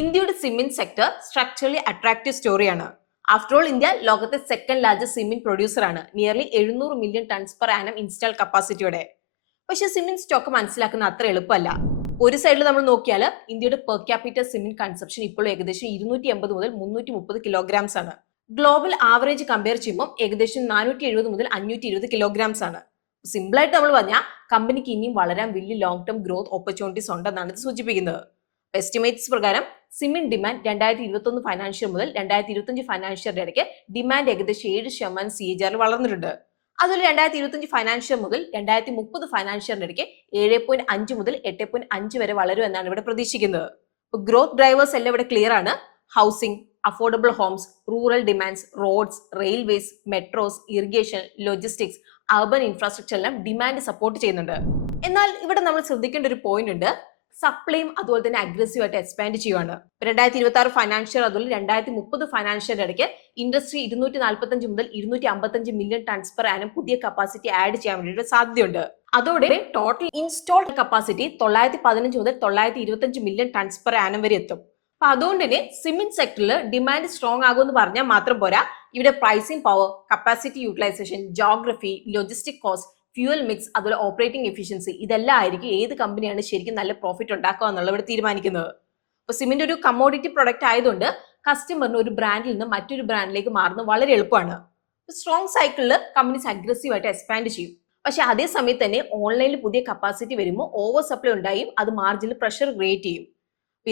ഇന്ത്യയുടെ cement sector structurally attractive സ്റ്റോറിയാണ്. After all India ലോകത്തെ സെക്കൻഡ് ലാർജസ്റ്റ് സിമെന്റ് പ്രൊഡ്യൂസർ ആണ്, nearly 700 million tons per annum install കപ്പാസിറ്റിയോടെ. പക്ഷേ സിമെന്റ് സ്റ്റോക്ക് മനസ്സിലാക്കുന്ന അത്ര എളുപ്പമല്ല. ഒരു സൈഡിൽ നമ്മൾ നോക്കിയാൽ ഇന്ത്യയുടെ പെർ ക്യാപിറ്റൽ സിമെന്റ് കൺസപ്ഷൻ ഇപ്പോൾ ഏകദേശം 280 മുതൽ 330 കിലോഗ്രാംസ് ആണ്. ഗ്ലോബൽ ആവറേജ് കമ്പയർ ചെയ്യുമ്പോൾ ഏകദേശം 470 മുതൽ 520 കിലോഗ്രാംസ് ആണ്. സിമ്പിൾ ആയിട്ട് നമ്മൾ പറഞ്ഞാൽ കമ്പനിക്ക് ഇനിയും വളരാൻ വലിയ ലോങ് ടേം ഗ്രോത്ത് ഓപ്പർച്യൂണിറ്റീസ് ഉണ്ടെന്നാണ് ഇത് സൂചിപ്പിക്കുന്നത്. എസ്റ്റിമേറ്റ്സ് പ്രകാരം സിമെന്റ് ഡിമാൻഡ് 2021 ഫൈനാൻഷ്യൽ മുതൽ 2025 ഫൈനാൻഷ്യൽ ഇടയ്ക്ക് ഡിമാൻഡ് ഏകദേശം 7% CAGR വളർന്നിട്ടുണ്ട്. അതുപോലെ 2025 ഫൈനാൻഷ്യൽ മുതൽ 2030 ഫൈനാൻഷ്യൽ ഇടയ്ക്ക് 7.5 മുതൽ 8.5 വരെ വളരും എന്നാണ് ഇവിടെ പ്രതീക്ഷിക്കുന്നത്. ഗ്രോത്ത് ഡ്രൈവേഴ്സ് എല്ലാം ഇവിടെ ക്ലിയർ ആണ്. Housing, affordable homes, rural demands, roads, railways, metros, irrigation, logistics, urban infrastructure എല്ലാം ഡിമാൻഡ് സപ്പോർട്ട് ചെയ്യുന്നുണ്ട്. എന്നാൽ ഇവിടെ നമ്മൾ ശ്രദ്ധിക്കേണ്ട ഒരു പോയിന്റ് ഉണ്ട്. സപ്ലൈയും അതുപോലെ തന്നെ അഗ്രസീവ് ആയിട്ട് എക്സ്പാൻഡ് ചെയ്യുവാണ്. 2026 ഫൈനാൻഷ്യൽ അതുപോലെ 2030 ഫൈനാൻഷ്യൽ ഇടയ്ക്ക് ഇൻഡസ്ട്രി 245 മുതൽ 255 മില്യൺ ടൺസ് പെർ ആനം പുതിയ കപ്പാസിറ്റി ആഡ് ചെയ്യാൻ വേണ്ടിയിട്ട് സാധ്യതയുണ്ട്. അതോടെ ടോട്ടൽ ഇൻസ്റ്റാൾഡ് കപ്പാസിറ്റി 915 മുതൽ 925 മില്യൺ ടൺസ് പെർ ആനം വരെ എത്തും. അപ്പൊ അതുകൊണ്ട് തന്നെ സിമെന്റ് സെക്ടറിൽ ഡിമാൻഡ് സ്ട്രോങ് ആകുമെന്ന് പറഞ്ഞാൽ മാത്രം പോരാ, ഇവിടെ pricing power, capacity utilisation, geography, logistic cost, fuel mix, അതുപോലെ ഓപ്പറേറ്റിംഗ് എഫിഷ്യൻസി, ഇതെല്ലാം ആയിരിക്കും ഏത് കമ്പനിയാണ് ശരിക്കും നല്ല പ്രോഫിറ്റ് ഉണ്ടാക്കുക എന്നുള്ളത് ഇവിടെ തീരുമാനിക്കുന്നത്. അപ്പൊ സിമെന്റ് ഒരു കമ്മോഡിറ്റി പ്രൊഡക്റ്റ് ആയതുകൊണ്ട് കസ്റ്റമറിന് ഒരു ബ്രാൻഡിൽ നിന്ന് മറ്റൊരു ബ്രാൻഡിലേക്ക് മാറുന്നത് വളരെ എളുപ്പമാണ്. സ്ട്രോങ് സൈക്കിളിൽ കമ്പനീസ് അഗ്രസീവ് ആയിട്ട് എക്സ്പാൻഡ് ചെയ്യും. പക്ഷെ അതേ സമയത്ത് തന്നെ ഓൺലൈനിൽ പുതിയ കപ്പാസിറ്റി വരുമ്പോൾ ഓവർ സപ്ലൈ ഉണ്ടായും അത് മാർജിനിൽ പ്രഷർ ക്രിയേറ്റ് ചെയ്യും.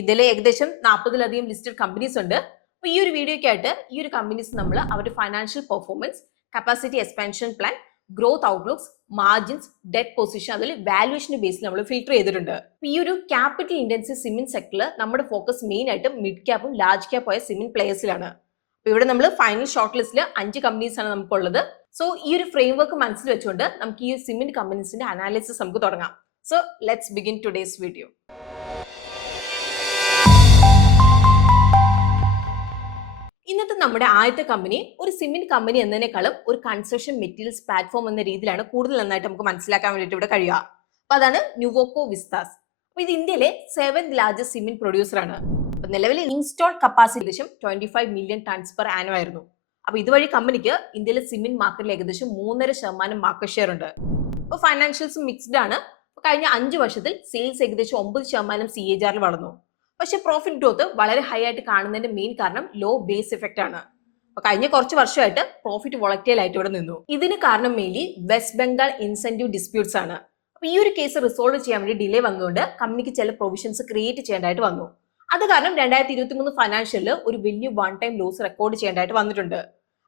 ഇതിൽ ഏകദേശം 40-ലധികം ലിസ്റ്റഡ് കമ്പനീസ് ഉണ്ട്. അപ്പൊ ഈ ഒരു വീഡിയോയ്ക്കായിട്ട് ഈ ഒരു കമ്പനീസ് നമ്മൾ അവരുടെ financial performance, capacity expansion plan, growth outlooks, margins, debt position, അതിൽ വാല്യൂഷൻ ബേസിൽ നമ്മൾ ഫിൽട്ടർ ചെയ്തിട്ടുണ്ട്. ഈ ഒരു ക്യാപിറ്റൽ ഇന്റൻസീവ് സിമെന്റ് സെക്ടറിൽ നമ്മുടെ ഫോക്കസ് മെയിൻ ആയിട്ട് മിഡ് ക്യാപ്പും ലാർജ് ക്യാപ്പും ആയ സിമെന്റ് പ്ലേയേഴ്സിലാണ്. അപ്പൊ ഇവിടെ നമ്മൾ ഫൈനൽ ഷോർട്ട് ലിസ്റ്റിൽ 5 കമ്പനീസ് ആണ് നമുക്കുള്ളത്. സോ ഈ ഒരു ഫ്രെയിം വർക്ക് മനസ്സിൽ വെച്ചുകൊണ്ട് നമുക്ക് ഈ സിമെന്റ് കമ്പനീസിന്റെ അനാലിസിസ് നമുക്ക് തുടങ്ങാം. So let's begin today's video. ഇന്നത്തെ നമ്മുടെ ആദ്യത്തെ കമ്പനി ഒരു സിമെന്റ് കമ്പനി എന്നതിനേക്കാളും ഒരു കൺസ്ട്രക്ഷൻ മെറ്റീരിയൽസ് പ്ലാറ്റ്ഫോം എന്ന രീതിയിലാണ് കൂടുതൽ നന്നായിട്ട് നമുക്ക് മനസ്സിലാക്കാൻ വേണ്ടിയിട്ട് ഇവിടെ കഴിയുക. അപ്പൊ അതാണ് ന്യൂവോക്കോ വിസ്താസ്. അപ്പൊ ഇത് ഇന്ത്യയിലെ 7th ലാർജസ്റ്റ് സിമെന്റ് പ്രൊഡ്യൂസർ ആണ്. അപ്പൊ നിലവിൽ ഇൻസ്റ്റാൾഡ് കപ്പാസിറ്റി ഏകദേശം 25 മില്യൺ ടൺസ് പെർ ആനം ആയിരുന്നു. അപ്പൊ ഇതുവഴി കമ്പനിക്ക് ഇന്ത്യയിലെ സിമെന്റ് മാർക്കറ്റിൽ ഏകദേശം 3.5% മാർക്കറ്റ് ഷെയർ ഉണ്ട്. അപ്പൊ ഫൈനാൻഷ്യൽസ് മിക്സ്ഡ് ആണ്. കഴിഞ്ഞ 5 വർഷത്തിൽ സെയിൽസ് ഏകദേശം 9% CAGR വളർന്നു. പക്ഷെ പ്രോഫിറ്റ് ഗ്രോത്ത് വളരെ ഹൈ ആയിട്ട് കാണുന്നതിന്റെ മെയിൻ കാരണം ലോ ബേസ് ഇഫക്റ്റ് ആണ്. അപ്പൊ കഴിഞ്ഞ കുറച്ച് വർഷമായിട്ട് പ്രോഫിറ്റ് വോളറ്റൈൽ ആയിട്ട് ഇവിടെ നിന്നു. ഇതിന് കാരണം mainly west Bengal incentive disputes ആണ്. അപ്പൊ ഈ ഒരു കേസ് റിസോൾവ് ചെയ്യാൻ വേണ്ടി ഡിലേ വന്നുകൊണ്ട് കമ്പനിക്ക് ചില പ്രൊവിഷൻസ് ക്രിയേറ്റ് ചെയ്യേണ്ടതായിട്ട് വന്നു. അത് കാരണം 2023 ഫൈനാൻഷ്യലിൽ ഒരു വലിയ വൺ ടൈം ലോസ് റെക്കോർഡ് ചെയ്യേണ്ടതായിട്ട് വന്നിട്ടുണ്ട്.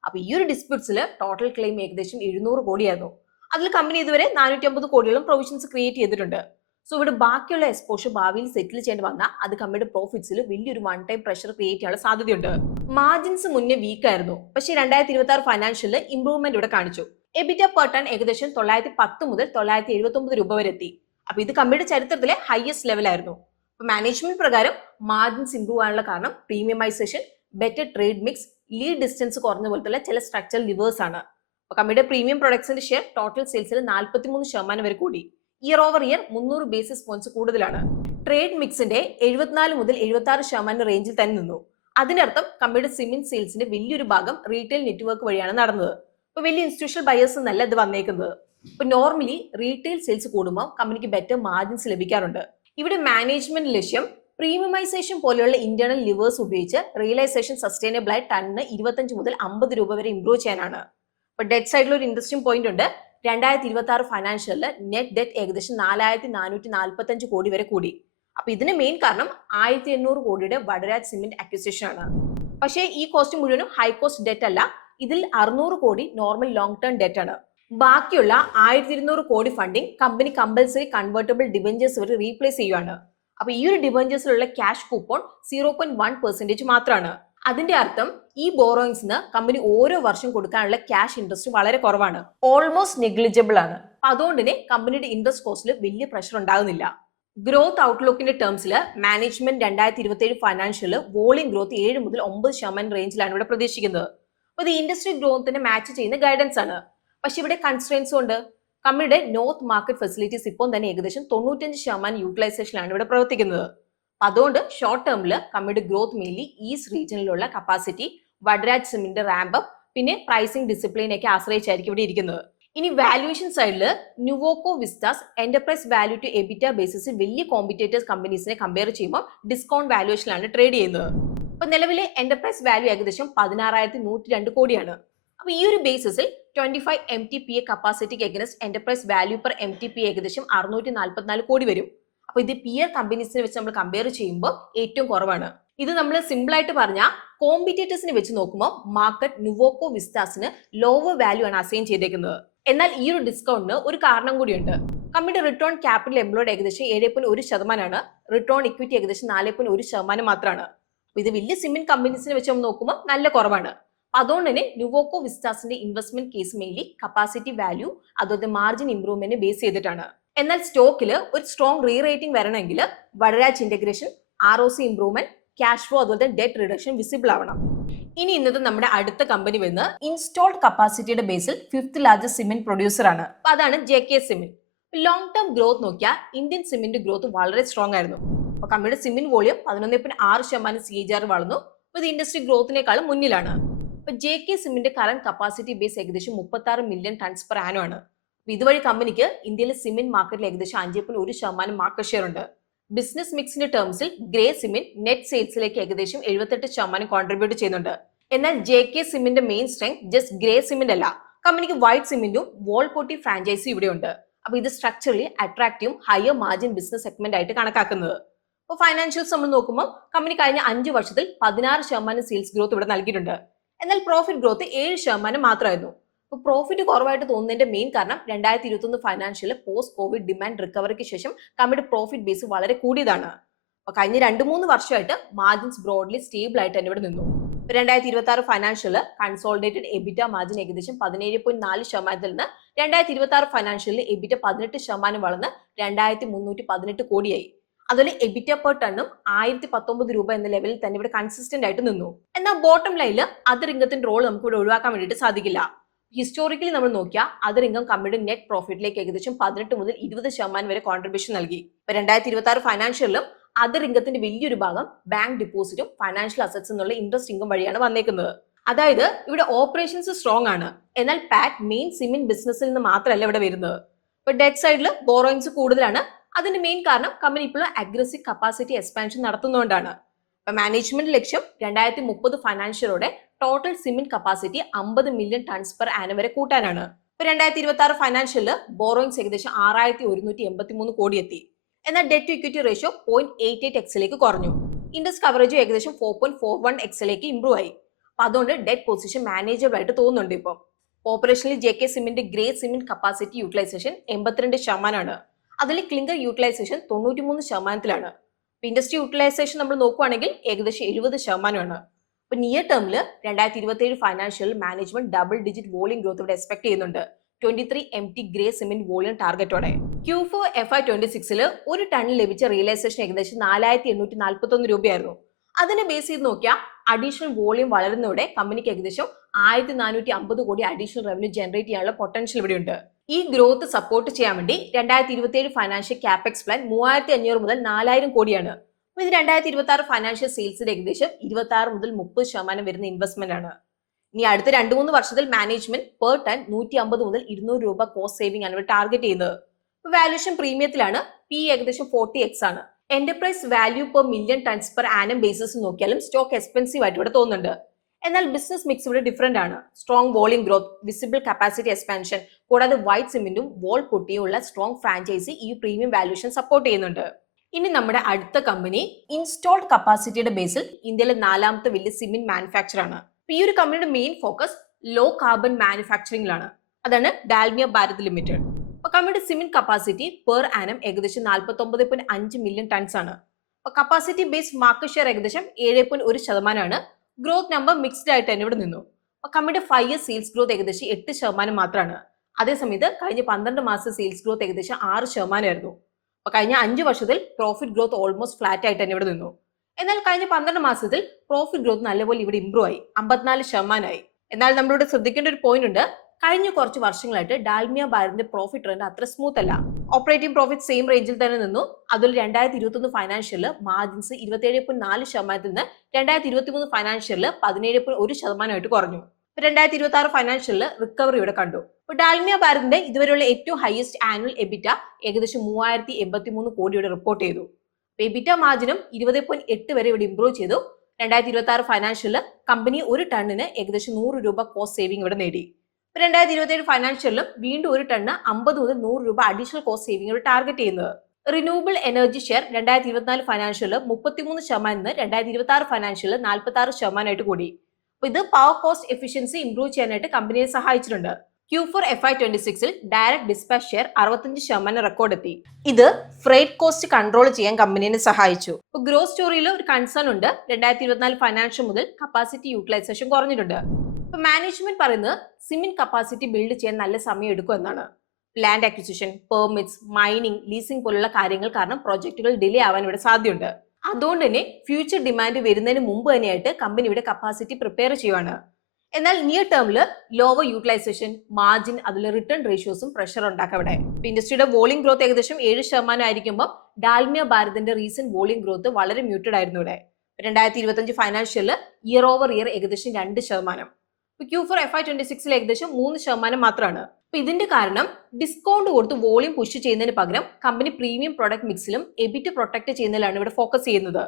അപ്പൊ ഈ ഒരു ഡിസ്പ്യൂട്ട്സിൽ ടോട്ടൽ ക്ലെയിം ഏകദേശം 700 കോടിയായിരുന്നു. അതിൽ കമ്പനി ഇതുവരെ 450 കോടിയോളം പ്രൊവിഷൻസ് ക്രിയേറ്റ് ചെയ്തിട്ടുണ്ട്. സോ ഇവിടെ ബാക്കിയുള്ള എക്സ്പോഷർ ഭാവിയിൽ സെറ്റിൽ ചെയ്യേണ്ടി വന്നാൽ അത് കമ്പനിയുടെ പ്രോഫിറ്റ്സിൽ വലിയൊരു വൺ ടൈം പ്രഷർ ക്രിയേറ്റ് ചെയ്യാനുള്ള സാധ്യതയുണ്ട്. മാർജിൻസ് മുന്നേ വീക്ക് ആയിരുന്നു. പക്ഷേ 2026 ഫൈനാൻഷ്യലിൽ ഇംപ്രൂവ്മെന്റ് ഇവിടെ കാണിച്ചു. എബിറ്റ പെർ ടൺ ഏകദേശം 910 മുതൽ 979 രൂപ വരെ എത്തി. അപ്പൊ ഇത് കമ്പനിയുടെ ചരിത്രത്തിലെ ഹയസ്റ്റ് ലെവൽ ആയിരുന്നു. അപ്പൊ മാനേജ്മെന്റ് പ്രകാരം മാർജിൻസ് ഇംപ്രൂവ് ആകാനുള്ള കാരണം premiumisation, better trade mix, lead distance കുറഞ്ഞ പോലത്തെ ചില സ്ട്രക്ചറൽ ലിവേഴ്സ് ആണ്. അപ്പൊ കമ്പനിയുടെ പ്രീമിയം പ്രൊഡക്ട്സിന്റെ ഷെയർ ടോട്ടൽ സെയിൽസിൽ 43% വരെ കൂടി. Year over year 300 basis points കൂടുതലാണ്. ട്രേഡ് മിക്സിന്റെ 74 മുതൽ 76% റേഞ്ചിൽ തന്നെ നിന്നു. അതിനർത്ഥം കമ്പനിയുടെ സിമെന്റ് സെയിൽസിന്റെ വലിയൊരു ഭാഗം റീറ്റെയിൽ നെറ്റ്വർക്ക് വഴിയാണ് നടന്നത്. ഇപ്പൊ വലിയ ഇൻസ്റ്റിറ്റ്യൂഷണൽ ബയേഴ്സ് എന്നല്ല ഇത് വന്നേക്കുന്നത്. ഇപ്പൊ നോർമലി റീറ്റെയിൽ സെയിൽസ് കൂടുമ്പോൾ കമ്പനിക്ക് ബെറ്റർ മാർജിൻസ് ലഭിക്കാറുണ്ട്. ഇവിടെ മാനേജ്മെന്റ് ലക്ഷ്യം പ്രീമിയമൈസേഷൻ പോലെയുള്ള ഇന്റേണൽ ലിവേഴ്സ് ഉപയോഗിച്ച് റിയലൈസേഷൻ സസ്റ്റൈനബിൾ ആയി ടണ്ണിന് 25 മുതൽ 50 രൂപ വരെ ഇംപ്രൂവ് ചെയ്യാനാണ്. ഇപ്പൊ ഡെറ്റ് സൈഡിൽ ഒരു ഇൻട്രസ്റ്റിംഗ് പോയിന്റ് ഉണ്ട്. 2026 ഫൈനാൻഷ്യലിൽ നെറ്റ് ഡെറ്റ് ഏകദേശം 4445 കോടി വരെ കൂടി. അപ്പൊ ഇതിന് മെയിൻ കാരണം 1800 കോടിയുടെ വഡരാജ് സിമെന്റ് അക്വിസിഷൻ ആണ്. പക്ഷേ ഈ കോസ്റ്റ് മുഴുവനും ഹൈ കോസ്റ്റ് ഡെറ്റ് അല്ല. ഇതിൽ 600 കോടി നോർമൽ ലോങ് ടേം ഡെറ്റ് ആണ്. ബാക്കിയുള്ള 1200 കോടി funding company compulsory convertible debentures വരെ റീപ്ലേസ് ചെയ്യുകയാണ്. അപ്പൊ ഈ ഒരു ഡിബഞ്ചേഴ്സിലുള്ള ക്യാഷ് കൂപ്പൺ 0.1% മാത്രമാണ്. അതിന്റെ അർത്ഥം ഈ ബോറോയിങ്സിന് കമ്പനി ഓരോ വർഷം കൊടുക്കാനുള്ള ക്യാഷ് ഇൻട്രസ്റ്റ് വളരെ കുറവാണ്, ഓൾമോസ്റ്റ് നെഗ്ലിജിബിൾ ആണ്. അതുകൊണ്ട് തന്നെ കമ്പനിയുടെ ഇൻട്രസ്റ്റ് കോസ്റ്റിൽ വലിയ പ്രഷർ ഉണ്ടാകുന്നില്ല. ഗ്രോത്ത് ഔട്ട്ലുക്കിന്റെ ടേംസിൽ മാനേജ്മെന്റ് 2027 ഫൈനാൻഷ്യലിൽ വോളിയം ഗ്രോത്ത് 7 മുതൽ 9% റേഞ്ചിലാണ് ഇവിടെ പ്രതീക്ഷിക്കുന്നത്. അപ്പൊ ഇത് ഇൻഡസ്ട്രി ഗ്രോത്തിനെ മാച്ച് ചെയ്യുന്ന ഗൈഡൻസ് ആണ്. പക്ഷെ ഇവിടെ കൺസ്ട്രെയിൻസും ഉണ്ട്. കമ്പനിയുടെ നോർത്ത് മാർക്കറ്റ് ഫെസിലിറ്റീസ് ഇപ്പോൾ തന്നെ ഏകദേശം 95% യൂട്ടിലൈസേഷനാണ് ഇവിടെ പ്രവർത്തിക്കുന്നത്. അതുകൊണ്ട് ഷോർട്ട് ടേമിൽ കമ്പനിയുടെ ഗ്രോത്ത് മെയിൻലി ഈസ്റ്റ് റീജിയനിലുള്ള കപ്പാസിറ്റി, വഡ്രാജ് സിമിന്റെ റാമ്പ് അപ്പ്, പിന്നെ പ്രൈസിംഗ് ഡിസിപ്ലിനൊക്കെ ആശ്രയിച്ചായിരിക്കും ഇവിടെ ഇരിക്കുന്നത്. ഇനി വാല്യുവേഷൻ സൈഡിൽ Nuvoco Vistas enterprise value to EBITDA ബേസിസിൽ വലിയ കോമ്പറ്റേറ്റേഴ്സ് കമ്പനീസിനെ കമ്പയർ ചെയ്യുമ്പോൾ ഡിസ്കൗണ്ട് വാല്യുവേഷനിലാണ് ട്രേഡ് ചെയ്യുന്നത്. അപ്പൊ നിലവിലെ എന്റർപ്രൈസ് വാല്യൂ ഏകദേശം 16,102 കോടിയാണ്. അപ്പൊ ഈ ഒരു ബേസിസിൽ 25 MTPA കപ്പാസിറ്റിക്ക് against enterprise value per MTPA ഏകദേശം 644 കോടി വരും. അപ്പൊ ഇത് പിയർ കമ്പനീസിനെ വെച്ച് നമ്മൾ കമ്പയർ ചെയ്യുമ്പോൾ ഏറ്റവും കുറവാണ്. ഇത് നമ്മൾ സിമ്പിൾ ആയിട്ട് പറഞ്ഞാൽ കോമ്പറ്റേറ്റേഴ്സിനെ വെച്ച് നോക്കുമ്പോൾ മാർക്കറ്റ് നുവോക്കോ വിസ്റ്റാസിന് ലോവർ വാല്യൂ ആണ് അസൈൻ ചെയ്തേക്കുന്നത്. എന്നാൽ ഈ ഒരു ഡിസ്കൗണ്ടിന് ഒരു കാരണം കൂടിയുണ്ട്. കമ്പനിയുടെ റിട്ടേൺ ക്യാപിറ്റൽ എംപ്ലോയ്ഡ് ഏകദേശം 7.1%, റിട്ടേൺ ഇക്വിറ്റി ഏകദേശം 4.1% മാത്രമാണ്. ഇത് വലിയ സിമെന്റ് കമ്പനീസിനെ വെച്ച് നമ്മൾ നോക്കുമ്പോൾ നല്ല കുറവാണ്. അതുകൊണ്ട് തന്നെ നുവോക്കോ വിസ്റ്റാസിന്റെ investment case mainly capacity value അതുപോലെ മാർജിൻ ഇംപ്രൂവ്മെന്റ് ബേസ് ചെയ്തിട്ടാണ്. എന്നാൽ സ്റ്റോക്കിൽ ഒരു സ്ട്രോങ് റീ റേറ്റിംഗ് വരണമെങ്കിൽ Vadraj integration, ROC improvement, cash flow അതുപോലെ ഡെറ്റ് റിഡക്ഷൻ വിസിബിൾ ആവണം. ഇനി ഇന്നത്തെ നമ്മുടെ അടുത്ത കമ്പനി വന്ന് ഇൻസ്റ്റോൾഡ് കപ്പാസിറ്റിയുടെ ബേസിൽ 5th ലാർജസ്റ്റ് സിമെന്റ് പ്രൊഡ്യൂസർ ആണ്. അപ്പൊ അതാണ് JK cement. Long term growth നോക്കിയാൽ ഇന്ത്യൻ സിമെന്റ് ഗ്രോത്ത് വളരെ സ്ട്രോങ് ആയിരുന്നു. അപ്പൊ കമ്പനിയുടെ സിമെന്റ് വോളിയം 11.6% CAGR വളർന്നു. ഇത് ഇൻഡസ്ട്രി ഗ്രോത്തിനേക്കാളും മുന്നിലാണ്. അപ്പൊ JK cement current capacity base ഏകദേശം 36 മില്യൺ ടൺസ് പെർ ആനം ആണ്. ഇതുവഴി കമ്പനിക്ക് ഇന്ത്യയിലെ സിമെന്റ് മാർക്കറ്റിൽ ഏകദേശം 5.1% മാർക്കറ്റ് ഷെയർ ഉണ്ട്. ബിസിനസ് മിക്സിന്റെ ടേംസിൽ ഗ്രേ സിമെന്റ് നെറ്റ് സെയിൽസിലേക്ക് ഏകദേശം 78% കോൺട്രിബ്യൂട്ട് ചെയ്യുന്നുണ്ട്. എന്നാൽ JK സിമെന്റിന്റെ main strength just grey cement അല്ല, കമ്പനിക്ക് വൈറ്റ് സിമെന്റും വോൾ പൊട്ടി ഫ്രാഞ്ചൈസി ഇവിടെ ഉണ്ട്. അപ്പൊ ഇത് സ്ട്രക്ചറലി അട്രാക്റ്റീവും ഹയർ മാർജിൻ ബിസിനസ് സെഗ്മെന്റ് ആയിട്ട് കണക്കാക്കുന്നത്. അപ്പോൾ ഫൈനാൻഷ്യൽസ് നമ്മൾ നോക്കുമ്പോൾ കമ്പനി കഴിഞ്ഞ 5 വർഷത്തിൽ 16% സെയിൽസ് ഗ്രോത്ത് ഇവിടെ നൽകിയിട്ടുണ്ട്. എന്നാൽ പ്രോഫിറ്റ് ഗ്രോത്ത് 7% മാത്രമായിരുന്നു. അപ്പോൾ പ്രോഫിറ്റ് കുറവായിട്ട് തോന്നുന്നതിന്റെ മെയിൻ കാരണം 2021 ഫൈനാൻഷ്യൽ പോസ്റ്റ് കോവിഡ് ഡിമാൻഡ് റിക്കവറിക്ക് ശേഷം കമ്പനിയുടെ പ്രോഫിറ്റ് ബേസ് വളരെ കൂടിയതാണ്. അപ്പോൾ കഴിഞ്ഞ 2-3 വർഷമായിട്ട് മാർജിൻസ് ബ്രോഡ്ലി സ്റ്റേബിൾ ആയിട്ട് തന്നെ ഇവിടെ നിന്നു. 2026 ഫൈനാൻഷ്യൽ കൺസോളിഡേറ്റഡ് എബിറ്റ മാർജിൻ ഏകദേശം 17.4%-ൽ നിന്ന് 2026 ഫൈനാൻഷ്യലിൽ എബിറ്റ 18% വളർന്ന് 2,318 കോടിയായി. അതുപോലെ എബിറ്റ പെർ ടണ്ണും 1,019 രൂപ എന്ന ലെവലിൽ തന്നെ ഇവിടെ കൺസിസ്റ്റന്റ് ആയിട്ട് നിന്നു. എന്നാൽ ബോട്ടം ലൈനിൽ അതർ ഇൻകത്തിന്റെ റോൾ നമുക്ക് ഇവിടെ ഒഴിവാക്കാൻ വേണ്ടിയിട്ട് സാധിക്കില്ല. ഹിസ്റ്റോറിക്കലി നമ്മൾ നോക്കിയാൽ അതർ ഇൻകം കമ്പനിയുടെ നെറ്റ് പ്രോഫിറ്റിലേക്ക് ഏകദേശം 18 മുതൽ 20% വരെ കോൺട്രിബ്യൂഷൻ നൽകി. 2026 ഫൈനാൻഷ്യലിലും അതർ ഇൻകത്തിന്റെ വലിയൊരു ഭാഗം ബാങ്ക് ഡിപ്പോസിറ്റും ഫൈനാൻഷ്യൽ അസറ്റ്സ് എന്നുള്ള ഇൻട്രസ്റ്റ് ഇൻകം വഴിയാണ് വന്നേക്കുന്നത്. അതായത് ഇവിടെ ഓപ്പറേഷൻസ് സ്ട്രോങ് ആണ്. എന്നാൽ പാറ്റ് മെയിൻ സിമെന്റ് ബിസിനസ്സിൽ നിന്ന് മാത്രമല്ല ഇവിടെ വരുന്നത്. ഇപ്പൊ ഡെറ്റ് സൈഡിൽ ബോറോയിങ്സ് കൂടുതലാണ്. അതിന്റെ മെയിൻ കാരണം കമ്പനി ഇപ്പോഴും അഗ്രസീവ് കപ്പാസിറ്റി എക്സ്പാൻഷൻ നടത്തുന്നതുകൊണ്ടാണ്. ഇപ്പൊ മാനേജ്മെന്റ് ലക്ഷ്യം 2030 ഫൈനാൻഷ്യലോടെ total cement capacity 50 million tons per annum വരെ കൂട്ടാനാണ്. ഇപ്പൊ 2026 ഫൈനാൻഷ്യലില് ബോറോയിങ്സ് ഏകദേശം 6,183 കോടി എത്തി. എന്നാൽ debt to equity ratio 0.88x കുറഞ്ഞു. ഇൻട്രസ്റ്റ് കവറേജ് ഏകദേശം 4.41x ഇംപ്രൂവ് ആയി. അപ്പൊ അതുകൊണ്ട് ഡെറ്റ് പൊസിഷൻ മാനേജബിൾ ആയിട്ട് തോന്നുന്നുണ്ട്. ഇപ്പം ഓപ്പറേഷനിൽ JK cement grey cement capacity utilisation 82%. അതിൽ ക്ലിങ്കർ യൂട്ടിലൈസേഷൻ 93%-ലാണ്. ഇൻഡസ്ട്രി യൂട്ടിലൈസേഷൻ നമ്മൾ നോക്കുവാണെങ്കിൽ ഏകദേശം 70%. അപ്പൊ നിയർ ടേമിൽ 2027 financial management double digit volume growth ഇവിടെ എക്സ്പെക്ട് ചെയ്യുന്നുണ്ട്. 23 MT ഗ്രേ സിമെന്റ് വോളിയം ടാർഗറ്റോടെ. Q4 FY26 ഒരു ടണ്ണിൽ ലഭിച്ച റിയലൈസേഷൻ ഏകദേശം 4,841 രൂപയായിരുന്നു. അതിനെ ബേസ് ചെയ്ത് നോക്കിയാൽ അഡീഷണൽ വോളിയം വളരുന്നതോടെ കമ്പനിക്ക് ഏകദേശം 1,450 കോടി അഡീഷണൽ റവന്യൂ ജനറേറ്റ് ചെയ്യാനുള്ള പൊട്ടൻഷ്യൽ ഇവിടെ ഉണ്ട്. ഈ ഗ്രോത്ത് സപ്പോർട്ട് ചെയ്യാൻ വേണ്ടി 2027 ഫൈനാൻഷ്യൽ ക്യാപെക്സ് പ്ലാൻ 3,500 മുതൽ 4,000 കോടിയാണ്. ഇത് 2026 ഫൈനാൻഷ്യൽ സെയിൽസിൽ ഏകദേശം 26 മുതൽ 30% വരുന്ന ഇൻവെസ്റ്റ്മെന്റ് ആണ്. ഇനി അടുത്ത 2-3 വർഷത്തിൽ മാനേജ്മെന്റ് പെർ ടൺ 150 മുതൽ 200 രൂപ കോസ്റ്റ് സേവിംഗ് ആണ് ഇവിടെ ടാർഗറ്റ് ചെയ്യുന്നത്. വാല്യൂഷൻ പ്രീമിയത്തിലാണ്. P ഏകദേശം 40x ആണ്. Enterprise value per million tons per annum basis നോക്കിയാലും സ്റ്റോക്ക് എക്സ്പെൻസീവ് ആയിട്ട് ഇവിടെ തോന്നുന്നുണ്ട്. എന്നാൽ ബിസിനസ് മിക്സ് ഇവിടെ ഡിഫറെന്റ് ആണ്. Strong volume growth, visible capacity expansion, കൂടാതെ വൈറ്റ് സിമെന്റും വോൾ പൊട്ടിയും ഉള്ള സ്ട്രോങ് ഫ്രാഞ്ചൈസി ഈ പ്രീമിയം വാല്യൂഷൻ സപ്പോർട്ട് ചെയ്യുന്നുണ്ട്. ഇനി നമ്മുടെ അടുത്ത കമ്പനി ഇൻസ്റ്റോൾഡ് കപ്പാസിറ്റിയുടെ ബേസിൽ ഇന്ത്യയിലെ 4ാമത്തെ വലിയ സിമെന്റ് മാനുഫാക്ചർ ആണ്. ഈ ഒരു കമ്പനിയുടെ മെയിൻ ഫോക്കസ് ലോ കാർബൺ മാനുഫാക്ചറിംഗിലാണ്. അതാണ് ഡാൽമിയ ഭാരത് ലിമിറ്റഡ്. അപ്പൊ കമ്പനിയുടെ സിമെന്റ് കപ്പാസിറ്റി പെർ ആനം ഏകദേശം 49.5 മില്യൺ ടൺസ് ആണ്. അപ്പൊ കപ്പാസിറ്റി ബേസ്ഡ് മാർക്കറ്റ് ഷെയർ ഏകദേശം 7.1%. ഗ്രോത്ത് നമ്പർ മിക്സ്ഡ് ആയിട്ട് തന്നെ ഇവിടെ നിന്നു. അപ്പൊ കമ്പനിയുടെ 5 ഇയർ സെയിൽസ് ഗ്രോത്ത് ഏകദേശം 8% മാത്രമാണ്. അതേസമയത്ത് കഴിഞ്ഞ 12 മാസം സെയിൽസ് ഗ്രോത്ത് ഏകദേശം 6% ആയിരുന്നു. അപ്പൊ കഴിഞ്ഞ 5 വർഷത്തിൽ പ്രോഫിറ്റ് ഗ്രോത്ത് ഓൾമോസ്റ്റ് ഫ്ലാറ്റ് ആയിട്ട് തന്നെ ഇവിടെ നിന്നു. എന്നാൽ കഴിഞ്ഞ 12 മാസത്തിൽ പ്രോഫിറ്റ് ഗ്രോത്ത് നല്ലപോലെ ഇവിടെ ഇംപ്രൂവ് ആയി, 54%. എന്നാൽ നമ്മളിവിടെ ശ്രദ്ധിക്കേണ്ട ഒരു പോയിന്റ് ഉണ്ട്. കഴിഞ്ഞ കുറച്ച് വർഷങ്ങളായിട്ട് ഡാൽമിയ ഭാരതിന്റെ പ്രോഫിറ്റ് ട്രെൻഡ് അത്ര സ്മൂത്ത് അല്ല. ഓപ്പറേറ്റിംഗ് പ്രോഫിറ്റ് സെയിം റേഞ്ചിൽ തന്നെ നിന്നു. അതിൽ 2021 ഫൈനാൻഷ്യലിൽ മാർജിൻസ് 27.4% നിന്ന് 2023 ഫൈനാൻഷ്യലിൽ 17.1% കുറഞ്ഞു. 2026 ഫൈനാൻഷ്യലിൽ റിക്കവറി ഇവിടെ കണ്ടു. ഡാൽമിയ ഭാരതിന്റെ ഇതുവരെയുള്ള ഏറ്റവും ഹയസ്റ്റ് ആനുവൽ എബിറ്റ ഏകദേശം 3083 കോടിയുടെ റിപ്പോർട്ട് ചെയ്തു. എബിറ്റ മാർജിനും 20.8 വരെ ഇവിടെ ഇംപ്രൂവ് ചെയ്തു. 2026 ഫൈനാൻഷ്യലിൽ കമ്പനി ഒരു ടണ്ണിന് ഏകദേശം 100 രൂപ കോസ്റ്റ് സേവിംഗ് ഇവിടെ നേടി. 2027 ഫൈനാൻഷ്യലിലും വീണ്ടും ഒരു ടണ്ണ് 50 മുതൽ 100 രൂപ അഡീഷണൽ കോസ്റ്റ് സേവിംഗ് ഇവിടെ ടാർഗറ്റ് ചെയ്യുന്നത്. റിന്യൂവബിൾ എനർജി ഷെയർ 2024 ഫൈനാൻഷ്യലിൽ 33% നിന്ന് 2026 ഫൈനാൻഷ്യലിൽ 46% കൂടി. അപ്പൊ ഇത് പവർ കോസ്റ്റ് എഫിഷ്യൻസി ഇംപ്രൂവ് ചെയ്യാനായിട്ട് കമ്പനിയെ സഹായിച്ചിട്ടുണ്ട്. Q4 FY26 direct dispatch share 65% record എത്തി. ഇത് ഫ്രൈറ്റ് കോസ്റ്റ് കൺട്രോൾ ചെയ്യാൻ കമ്പനിയെ സഹായിച്ചു. ഇപ്പൊ ഗ്രോത്ത് സ്റ്റോറിയിൽ ഒരു കൺസേൺ ഉണ്ട്. 2024 ഫൈനാൻഷ്യൽ മുതൽ കപ്പാസിറ്റി യൂട്ടിലൈസേഷൻ കുറഞ്ഞിട്ടുണ്ട്. ഇപ്പൊ മാനേജ്മെന്റ് പറയുന്നത് സിമെന്റ് കപ്പാസിറ്റി ബിൽഡ് ചെയ്യാൻ നല്ല സമയം എടുക്കും എന്നാണ്. Land acquisition, permits, mining, leasing പോലുള്ള കാര്യങ്ങൾ കാരണം പ്രോജക്റ്റുകൾ ഡിലേ ആവാൻ ഇവിടെ സാധ്യതയുണ്ട്. അതുകൊണ്ട് തന്നെ ഫ്യൂച്ചർ ഡിമാൻഡ് വരുന്നതിന് മുമ്പ് തന്നെയായിട്ട് കമ്പനി ഇവിടെ കപ്പാസിറ്റി പ്രിപ്പയർ ചെയ്യുവാണ്. എന്നാൽ നിയർ ടേമില് ലോവർ യൂട്ടിലൈസേഷൻ, മാർജിൻ, അതിലെ റിട്ടേൺ റേഷ്യോസും പ്രഷർ ഉണ്ടാക്കാം ഇവിടെ. ഇൻഡസ്ട്രിയുടെ വോളിയം ഗ്രോത്ത് ഏകദേശം 7% ആയിരിക്കുമ്പോൾ ഡാൽമിയ ഭാരതിന്റെ റീസെന്റ് വോളിയം ഗ്രോത്ത് വളരെ മ്യൂട്ടഡ് ആയിരുന്നു ഇവിടെ. 2025 ഫൈനാൻഷ്യലിൽ ഇയർ ഓവർ ഇയർ ഏകദേശം 2%. Q4 FY26 ഏകദേശം 3% മാത്രമാണ്. അപ്പൊ ഇതിന്റെ കാരണം ഡിസ്കൗണ്ട് കൊടുത്ത് വോളിയം പുഷ് ചെയ്യുന്നതിന് പകരം കമ്പനി പ്രീമിയം പ്രൊഡക്റ്റ് മിക്സിലും എബിറ്റ് പ്രൊട്ടക്ട് ചെയ്യുന്നതിലാണ് ഇവിടെ ഫോക്കസ് ചെയ്യുന്നത്.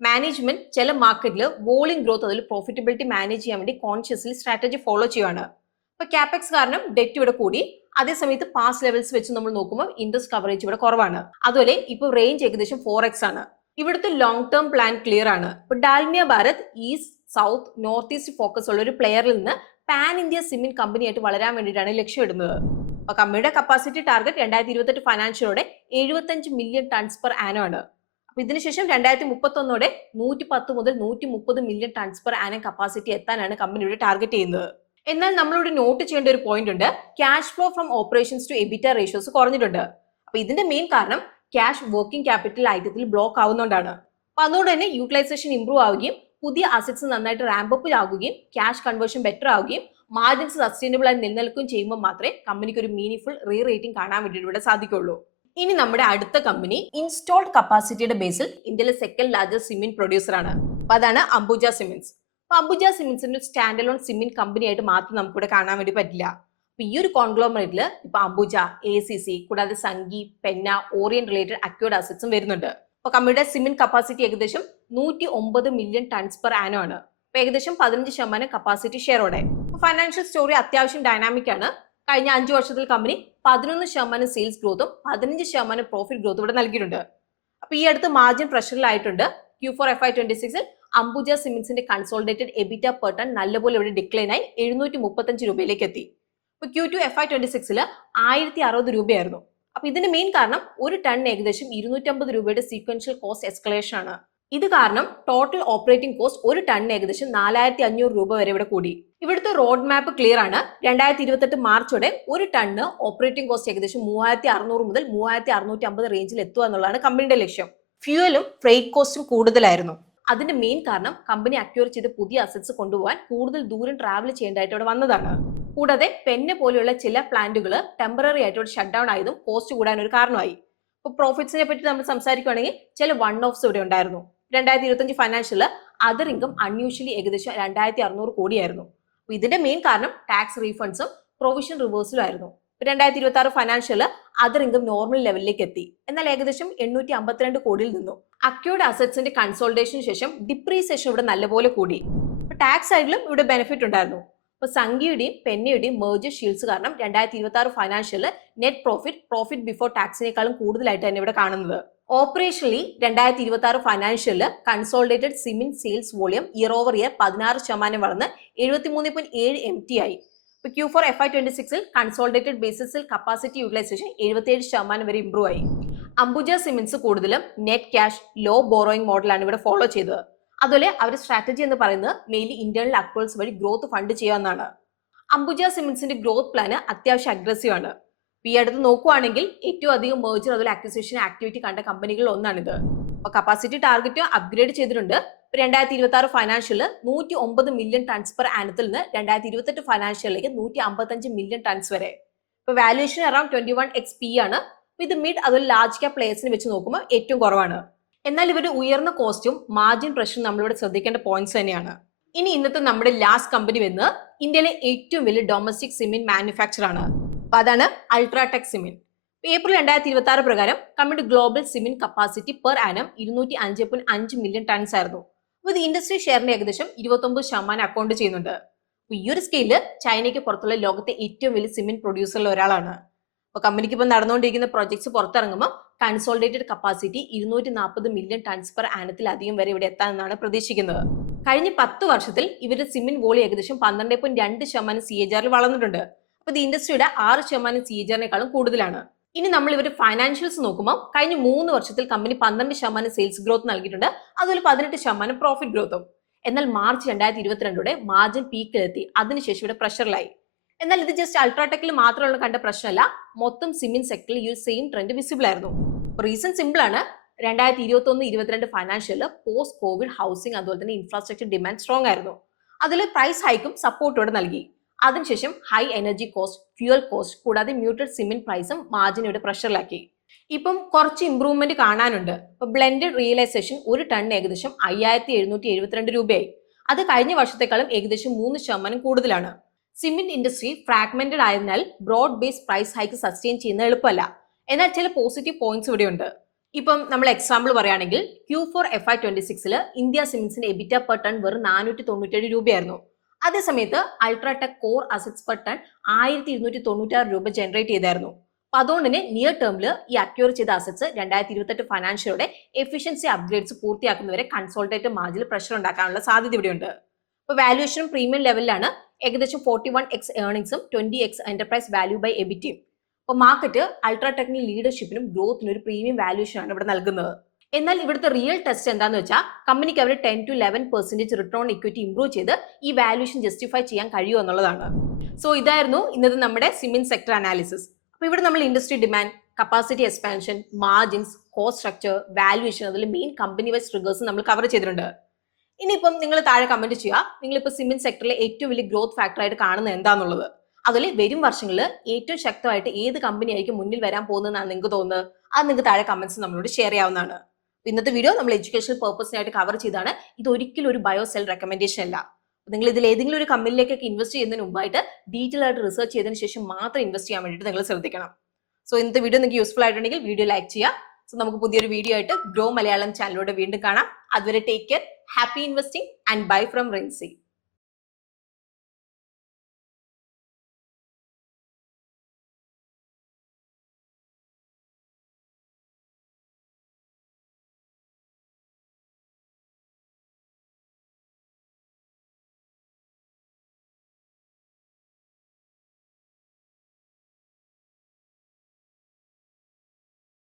മാനേജ്മെന്റ് ചില മാർക്കറ്റിൽ വോളിയം ഗ്രോത്ത് അതിൽ പ്രോഫിറ്റബിലിറ്റി മാനേജ് ചെയ്യാൻ വേണ്ടി കോൺഷ്യസ്ലി സ്ട്രാറ്റജി ഫോളോ ചെയ്യുകയാണ്. ഇപ്പൊ ക്യാപെക്സ് കാരണം ഡെറ്റ് ഇവിടെ കൂടി. അതേസമയത്ത് പാസ് ലെവൽസ് വെച്ച് നമ്മൾ നോക്കുമ്പോൾ ഇൻട്രസ്റ്റ് കവറേജ് ഇവിടെ കുറവാണ്. അതുപോലെ ഇപ്പൊ റേഞ്ച് ഏകദേശം 4x ആണ്. ഇവിടുത്തെ ലോങ് ടേം പ്ലാൻ ക്ലിയർ ആണ്. ഇപ്പൊ Dalmia Bharat east, south, north east focus ഉള്ള ഒരു പ്ലെയറിൽ നിന്ന് പാൻ ഇന്ത്യ സിമെന്റ് കമ്പനിയായിട്ട് വളരാൻ വേണ്ടിയിട്ടാണ് ലക്ഷ്യമിടുന്നത്. അപ്പൊ കമ്പനിയുടെ കപ്പാസിറ്റി ടാർഗറ്റ് 2028 ഫൈനാൻഷ്യലോടെ 75 മില്യൺ ടൺസ് പെർ ആനം ആണ്. അപ്പൊ ഇതിനുശേഷം 2031 110 മുതൽ 130 million tons per annum capacity എത്താനാണ് കമ്പനിയുടെ ടാർഗറ്റ് ചെയ്യുന്നത്. എന്നാൽ നമ്മളിവിടെ നോട്ട് ചെയ്യേണ്ട ഒരു പോയിന്റ് ഉണ്ട്. Cash flow from operations to EBITDA ratios കുറഞ്ഞിട്ടുണ്ട്. അപ്പൊ ഇതിന്റെ മെയിൻ കാരണം ക്യാഷ് വർക്കിംഗ് ക്യാപിറ്റൽ ഐറ്റത്തിൽ ബ്ലോക്ക് ആവുന്നതുകൊണ്ടാണ്. അപ്പൊ അതുകൊണ്ട് തന്നെ യൂട്ടിലൈസേഷൻ ഇംപ്രൂവ് ആവുകയും പുതിയ അസറ്റ്സ് നന്നായിട്ട് റാമ്പ് അപ്പ് ആകുകയും ക്യാഷ് കൺവേർഷൻ ബെറ്റർ ആവുകയും മാർജിൻസ് സസ്റ്റൈനബിൾ ആയി നിലനിൽക്കുകയും ചെയ്യുമ്പോൾ മാത്രമേ കമ്പനിക്ക് ഒരു മീനിങ് റീ റേറ്റിംഗ് കാണാൻ വേണ്ടിയിട്ട് ഇവിടെ സാധിക്കുള്ളൂ. ഇനി നമ്മുടെ അടുത്ത കമ്പനി ഇൻസ്റ്റോൾഡ് കപ്പാസിറ്റിയുടെ ബേസിൽ ഇന്ത്യയിലെ സെക്കൻഡ് ലാർജസ്റ്റ് സിമെന്റ് പ്രൊഡ്യൂസർ ആണ്. അപ്പൊ അതാണ് അംബുജ സിമെന്റ്സ്. അപ്പൊ അംബുജ സിമെന്റ്സിന്റെ സ്റ്റാൻഡ് അലോൺ സിമെന്റ് കമ്പനി ആയിട്ട് മാത്രം നമുക്കിവിടെ കാണാൻ വേണ്ടി പറ്റില്ല. അപ്പൊ ഈ ഒരു കോൺഗ്ലോമറേറ്റില് ഇപ്പൊ അംബുജ, ACC കൂടാതെ സംഗി, പെന്ന, ഓറിയൻ റിലേറ്റഡ് അക്വേർഡ് അസറ്റ്സും വരുന്നുണ്ട്. അപ്പൊ കമ്പനിയുടെ സിമെന്റ് കപ്പാസിറ്റി ഏകദേശം 109 മില്യൺ ടൺസ് പെർ ആനം ആണ്. അപ്പൊ ഏകദേശം 15% കപ്പാസിറ്റി ഷെയറോടെ. ഫൈനാൻഷ്യൽ സ്റ്റോറി അത്യാവശ്യം ഡൈനാമിക് ആണ്. കഴിഞ്ഞ 5 വർഷത്തിൽ കമ്പനി 11% സെയിൽസ് ഗ്രോത്തും 15% പ്രോഫിറ്റ് ഗ്രോത്തും ഇവിടെ നൽകിയിട്ടുണ്ട്. അപ്പൊ ഈ അടുത്ത് മാർജിൻ പ്രഷറിലായിട്ടുണ്ട്. Q4 FY26 അംബുജ സിമെന്റ്സിന്റെ കൺസോളിഡേറ്റഡ് എബിറ്റ പെർ ടൺ നല്ലപോലെ ഇവിടെ ഡിക്ലൈൻ ആയി 735 രൂപയിലേക്ക് എത്തി. ഇപ്പൊ Q2 FY26 1060 രൂപയായിരുന്നു. അപ്പൊ ഇതിന്റെ മെയിൻ കാരണം ഒരു ടൺ ഏകദേശം 250 രൂപയുടെ സീക്വൻഷ്യൽ കോസ്റ്റ് എസ്കലേഷൻ ആണ്. ഇത് കാരണം ടോട്ടൽ ഓപ്പറേറ്റിംഗ് കോസ്റ്റ് ഒരു ടൺ ഏകദേശം 4500 രൂപ വരെ ഇവിടെ കൂടി. ഇവിടുത്തെ റോഡ് മാപ്പ് ക്ലിയർ ആണ്. 2028 മാർച്ചോടെ ഒരു ടണ്ണ് ഓപ്പറേറ്റിംഗ് കോസ്റ്റ് ഏകദേശം 3600 മുതൽ 3650 റേഞ്ചിൽ എത്തുക എന്നുള്ളതാണ് കമ്പനിയുടെ ലക്ഷ്യം. ഫ്യൂവലും ഫ്രൈറ്റ് കോസ്റ്റും കൂടുതലായിരുന്നു. അതിന്റെ മെയിൻ കാരണം കമ്പനി അക്വയർ ചെയ്ത് പുതിയ അസറ്റ്സ് കൊണ്ടുപോകാൻ കൂടുതൽ ദൂരം ട്രാവൽ ചെയ്യേണ്ടതായിട്ട് ഇവിടെ വന്നതാണ്. കൂടാതെ പെന്നെ പോലെയുള്ള ചില പ്ലാന്റുകൾ ടെമ്പററി ആയിട്ട് ഇവിടെ ഷട്ട് ഡൗൺ ആയതും കോസ്റ്റ് കൂടാൻ ഒരു കാരണമായി. ഇപ്പൊ പ്രോഫിറ്റ്സിനെ പറ്റി നമ്മൾ സംസാരിക്കുകയാണെങ്കിൽ ചില വൺ ഓഫ്സ് ഇവിടെ ഉണ്ടായിരുന്നു. 2025 ഫൈനാൻഷ്യല് അതർ ഇൻകം അൺയൂഷ്വലി ഏകദേശം 2600 കോടിയായിരുന്നു. അപ്പൊ ഇതിന്റെ മെയിൻ കാരണം ടാക്സ് റീഫണ്ട്സും പ്രൊവിഷൻ റിവേഴ്സലും ആയിരുന്നു. 2026 ഫൈനാൻഷ്യല് അതർ ഇൻകം നോർമൽ ലെവലിലേക്ക് എത്തി. എന്നാൽ ഏകദേശം 852 കോടിയിൽ നിന്നു. അക്യൂർഡ് അസറ്റ്സിന്റെ കൺസോൾട്ടേഷന് ശേഷം ഡിപ്രീസിയേഷൻ ഇവിടെ നല്ലപോലെ കൂടി. ടാക്സ് സൈഡിലും ഇവിടെ ബെനിഫിറ്റ് ഉണ്ടായിരുന്നു. ഇപ്പൊ സംഖ്യയുടെയും പെന്നയുടെയും മെർജർ ഷീൽഡ്സ് കാരണം 2026 ഫൈനാൻഷ്യല് നെറ്റ് പ്രോഫിറ്റ് ബിഫോർ ടാക്സിനേക്കാളും കൂടുതലായിട്ട് തന്നെ ഇവിടെ കാണുന്നത്. ഓപ്പറേഷണലി 2026 ഫൈനാൻഷ്യലില് consolidated cement sales volume year over year 16% വളർന്ന് 73.7 MT ആയി. ഇപ്പൊ Q4 FY26 consolidated ബേസിസിൽ capacity utilisation 77% വരെ ഇംപ്രൂവ് ആയി. അംബുജ സിമെന്റ്സ് കൂടുതലും നെറ്റ് ക്യാഷ് ലോ ബോറോയിങ് മോഡലാണ് ഇവിടെ ഫോളോ ചെയ്തത്. അതുപോലെ അവരുടെ സ്ട്രാറ്റജി എന്ന് പറയുന്നത് മെയിൻലി ഇന്റേണൽ അക്രൂവൽസ് വഴി ഗ്രോത്ത് ഫണ്ട് ചെയ്യാവുന്നതാണ്. അംബുജ സിമെന്റ്സിന്റെ ഗ്രോത്ത് പ്ലാന് അത്യാവശ്യം അഗ്രസീവ് ആണ്. ഈ അടുത്ത് നോക്കുവാണെങ്കിൽ ഏറ്റവും അധികം മെർജർ അതുപോലെ അക്വിസിഷൻ ആക്ടിവിറ്റി കണ്ട കമ്പനികളിൽ ഒന്നാണിത്. അപ്പൊ കപ്പാസിറ്റി ടാർഗറ്റ് അപ്ഗ്രേഡ് ചെയ്തിട്ടുണ്ട്. 2026 ഫൈനാൻഷ്യലിൽ 109 മില്യൺ ടൺസ് പെർ ആനത്തിൽ നിന്ന് 2028 ഫൈനാൻഷ്യലിലേക്ക് 155 മില്യൺ ടൺസ് വരെ. ഇപ്പൊ വാല്യൂഷൻ അറൌണ്ട് 21x P ആണ്. ഇത് മിഡ് അതുപോലെ ലാർജ് ക്യാപ് പ്ലേയേഴ്സിനെ വെച്ച് നോക്കുമ്പോൾ ഏറ്റവും കുറവാണ്. എന്നാൽ ഇവരുടെ ഉയർന്ന കോസ്റ്റും മാർജിൻ പ്രഷറും നമ്മളിവിടെ ശ്രദ്ധിക്കേണ്ട പോയിന്റ്സ് തന്നെയാണ്. ഇനി ഇന്നത്തെ നമ്മുടെ ലാസ്റ്റ് കമ്പനി വരുന്നത് ഇന്ത്യയിലെ ഏറ്റവും വലിയ ഡൊമസ്റ്റിക് സിമെന്റ് മാനുഫാക്ചർ ആണ്. അപ്പൊ അതാണ് അൾട്രാടെക് സിമെന്റ്. ഏപ്രിൽ 2026 പ്രകാരം company global cement capacity per annum 205.5 million tons ആയിരുന്നു. അപ്പൊ ഇത് ഇൻഡസ്ട്രി ഷെയറിന്റെ ഏകദേശം 29% അക്കൗണ്ട് ചെയ്യുന്നുണ്ട്. അപ്പൊ ഈ ഒരു സ്കെയില് ചൈനയ്ക്ക് പുറത്തുള്ള ലോകത്തെ ഏറ്റവും വലിയ സിമെന്റ് പ്രൊഡ്യൂസറിൽ ഒരാളാണ്. അപ്പൊ കമ്പനിക്ക് ഇപ്പൊ നടന്നുകൊണ്ടിരിക്കുന്ന പ്രൊജക്ട്സ് പുറത്തിറങ്ങുമ്പോൾ consolidated capacity 240 million tons per ആനത്തിലധികം വരെ ഇവിടെ എത്താമെന്നാണ് പ്രതീക്ഷിക്കുന്നത്. കഴിഞ്ഞ 10 വർഷത്തിൽ ഇവരുടെ സിമെന്റ് വോളി ഏകദേശം 12.2% CAGR വളർന്നിട്ടുണ്ട്. അപ്പൊ ഇത് ഇൻഡസ്ട്രിയുടെ 6% CAGR-നേക്കാളും കൂടുതലാണ്. ഇനി നമ്മൾ ഇവരുടെ ഫൈനാൻഷ്യൽസ് നോക്കുമ്പോൾ കഴിഞ്ഞ 3 വർഷത്തിൽ കമ്പനി 12% സെയിൽസ് ഗ്രോത്ത് നൽകിയിട്ടുണ്ട്, അതുപോലെ 18% പ്രോഫിറ്റ് ഗ്രോത്തും. എന്നാൽ മാർച്ച് 2022 മാർജിൻ പീക്കിലെത്തി, അതിനുശേഷം ഇവിടെ പ്രഷറിലായി. എന്നാൽ ഇത് ജസ്റ്റ് അൾട്രാടെക്കിൽ മാത്രമുള്ള കണ്ട പ്രശ്നമല്ല, മൊത്തം സിമെന്റ് സെക്ടറിൽ ഈ ഒരു സെയിം ട്രെൻഡ് വിസിബിൾ ആയിരുന്നു. റീസൺ സിമ്പിൾ ആണ്. 2021-22 ഫൈനാൻഷ്യലിൽ പോസ്റ്റ് കോവിഡ് ഹൗസിംഗ് അതുപോലെ തന്നെ ഇൻഫ്രാസ്ട്രക്ചർ ഡിമാൻഡ് സ്ട്രോങ് ആയിരുന്നു. അതിൽ പ്രൈസ് ഹൈക്കും സപ്പോർട്ടോടെ നൽകി. അതിനുശേഷം high energy cost, fuel cost കൂടാതെ മ്യൂട്ടഡ് സിമെന്റ് പ്രൈസും മാർജിനോടെ പ്രഷറിലാക്കി. ഇപ്പം കുറച്ച് ഇംപ്രൂവ്മെന്റ് കാണാനുണ്ട്. ഇപ്പൊ ബ്ലെൻഡഡ് റിയലൈസേഷൻ ഒരു ടണ്ണിന് ഏകദേശം 5772 രൂപയായി. അത് കഴിഞ്ഞ വർഷത്തെക്കാളും ഏകദേശം 3% കൂടുതലാണ്. സിമെന്റ് ഇൻഡസ്ട്രി ഫ്രാഗ്മെന്റഡ് ആയതിനാൽ broad base price hike sustain ചെയ്യുന്നത് എളുപ്പമല്ല. എന്നാൽ ചില പോസിറ്റീവ് പോയിന്റ്സ് ഇവിടെയുണ്ട്. ഇപ്പം നമ്മൾ എക്സാമ്പിൾ പറയുകയാണെങ്കിൽ Q4 FY26 ഇന്ത്യ സിമെന്റ്സിന്റെ എബിറ്റ പെർ ടൺ വെറും 497 രൂപയായിരുന്നു. അതേസമയത്ത് UltraTech core assets per ton 1296 രൂപ ജനറേറ്റ് ചെയ്തായിരുന്നു. അപ്പൊ അതുകൊണ്ട് തന്നെ നിയർ ടേമിൽ ഈ അക്യൂർ ചെയ്ത അസറ്റ്സ് 2028 ഫൈനാൻഷ്യലോടെ എഫിഷ്യൻസി അപ്ഗ്രേഡ്സ് പൂർത്തിയാക്കുന്നവരെ കൺസോൾട്ടേറ്റഡ് മാർജിനിൽ പ്രഷർ ഉണ്ടാക്കാനുള്ള സാധ്യത ഇവിടെയുണ്ട്. ഇപ്പൊ വാല്യൂഷനും പ്രീമിയം ലെവലിലാണ്. ഏകദേശം 41x ഏർണിംഗ്സും 20x എന്റർപ്രൈസ് വാല്യൂ ബൈ എബിറ്റയും. അപ്പൊ മാർക്കറ്റ് അൾട്രാടെക്കിന്റെ ലീഡർഷിപ്പിനും ഗ്രോത്തിനും ഒരു പ്രീമിയം വാല്യൂഷൻ ആണ് ഇവിടെ നൽകുന്നത്. എന്നാൽ ഇവിടുത്തെ റിയൽ ടെസ്റ്റ് എന്താന്ന് വെച്ചാൽ കമ്പനിക്ക് അവർ 10 to 11% റിട്ടേൺ ഇക്വിറ്റി ഇംപ്രൂവ് ചെയ്ത് ഈ വാല്യൂഷൻ ജസ്റ്റിഫൈ ചെയ്യാൻ കഴിയുമോ എന്നുള്ളതാണ്. സോ ഇതായിരുന്നു ഇന്നത്തെ നമ്മുടെ സിമെന്റ് സെക്ടർ അനാലിസിസ്. അപ്പൊ ഇവിടെ നമ്മൾ industry demand, capacity expansion, margins, cost structure, valuation, അതിൽ മെയിൻ കമ്പനി വൈസ് ട്രിഗേഴ്സ് നമ്മൾ കവർ ചെയ്തിട്ടുണ്ട്. ഇനിയിപ്പം നിങ്ങൾ താഴെ കമന്റ് ചെയ്യുക, നിങ്ങളിപ്പോൾ സിമെന്റ് സെക്ടറിലെ ഏറ്റവും വലിയ ഗ്രോത്ത് ഫാക്ടർ ആയിട്ട് കാണുന്നത് എന്താണെന്നുള്ളത്. അതുപോലെ വരും വർഷങ്ങളിൽ ഏറ്റവും ശക്തമായിട്ട് ഏത് കമ്പനി ആയിരിക്കും മുന്നിൽ വരാൻ പോകുന്നതെന്നാണ് നിങ്ങൾക്ക് തോന്നുന്നത്. അത് നിങ്ങൾക്ക് താഴെ കമന്റ്സ് നമ്മളോട് ഷെയർ ചെയ്യാവുന്നതാണ്. ഇന്നത്തെ വീഡിയോ നമ്മൾ എഡ്യൂക്കേഷണൽ പർപ്പസിനായിട്ട് കവർ ചെയ്താണ്. ഇത് ഒരിക്കലും ഒരു ബയോ സെൽ റെക്കമെൻഡേഷൻ അല്ല. നിങ്ങൾ ഇതിൽ ഏതെങ്കിലും ഒരു കമ്പനിയിലേക്കൊക്കെ ഇൻവെസ്റ്റ് ചെയ്യുന്നതിന് മുമ്പായിട്ട് ഡീറ്റെയിൽ ആയിട്ട് റിസർച്ച് ചെയ്തതിന് ശേഷം മാത്രം ഇൻവെസ്റ്റ് ചെയ്യാൻ വേണ്ടിയിട്ട് നിങ്ങൾ ശ്രദ്ധിക്കണം. സോ ഇന്നത്തെ വീഡിയോ നിങ്ങൾക്ക് യൂസ്ഫുൾ ആയിട്ടുണ്ടെങ്കിൽ വീഡിയോ ലൈക്ക് ചെയ്യുക. സോ നമുക്ക് പുതിയൊരു വീഡിയോ ആയിട്ട് ഗ്രോ മലയാളം ചാനലിലൂടെ വീണ്ടും കാണാം. അതുവരെ take care, happy investing and bye from Rincy.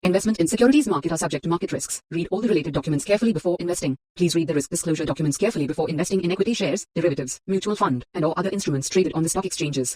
Investment in securities market are subject to market risks. Read all the related documents carefully before investing. Please read the risk disclosure documents carefully before investing in equity shares, derivatives, mutual fund, and or other instruments traded on the stock exchanges.